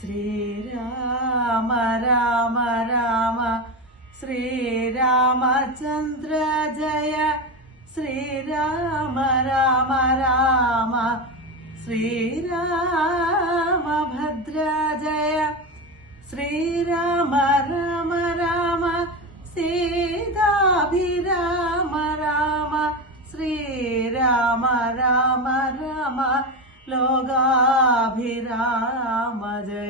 ശ്രീരാമ രാമ രാമ ശ്രീരാമചന്ദ്ര ജയ ശ്രീരാമ രാമ രാമ ശ്രീരാമഭദ്ര ജയ ശ്രീരാമ രാമ രാമ സീതാഭിരാമ രാമ ശ്രീരാമ രാമ രാമ ലോകാഭിരാമ ജയ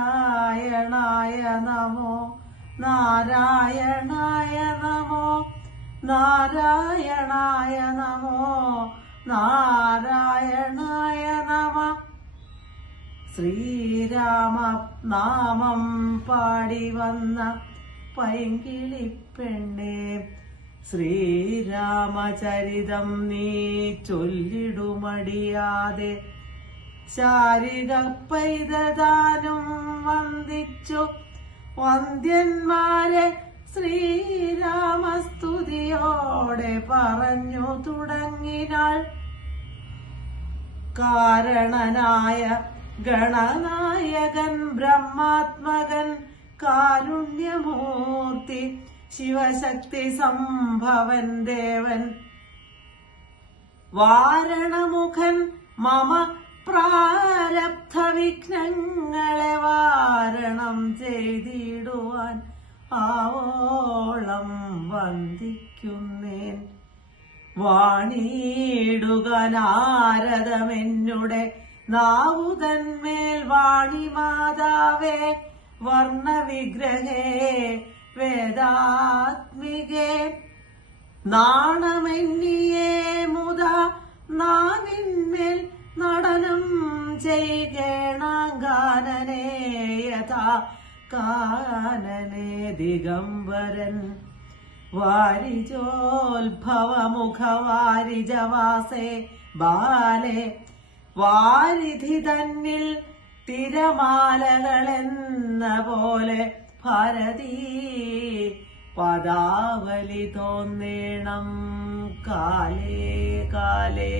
നാരായണായ നമോ നാരായണായ നമോ നാരായണായ നമോ നാരായണായ നമ. ശ്രീരാമ നാമം പാടി വന്ന പൈങ്കിളി പെണ്ണേ ശ്രീരാമചരിതം നീ ചൊല്ലിടുമടിയാതെ ശാരിക പൈതദാനം വന്ദിച്ചു. വന്ദ്യന്മാരെ ശ്രീരാമസ്തുതിയോടെ പറഞ്ഞു തുടങ്ങിനാൾ. കാരണനായ ഗണനായകൻ ബ്രഹ്മാത്മകൻ കാരുണ്യമൂർത്തി ശിവശക്തി സംഭവൻ ദേവൻ. വാരണമുഖൻ മമ പ്രാരബ്ധ വിഘ്നങ്ങളെ വാരണം ചെയ്തിടുവാൻ ആവോളം വന്ദിക്കുന്നേൻ. വാണിയിടുക നാരദമെന്നുടെ നാവുതന്മേൽ വാണി മാതാവേ വർണവിഗ്രഹേ വേദാത്മികേ. നാണമെന്നിയേ ചെയ്യണാങ്കാനനേ യഥാ കാനനേ ദിഗംബരൻ. വാരിജോത്ഭവമുഖവാരിജവാസേ ബാലെ വാരിധി തന്നിൽ തിരമാലകളെന്ന പോലെ ഭാരതീ പദാവലി തോന്നേണം കാലേ കാലേ.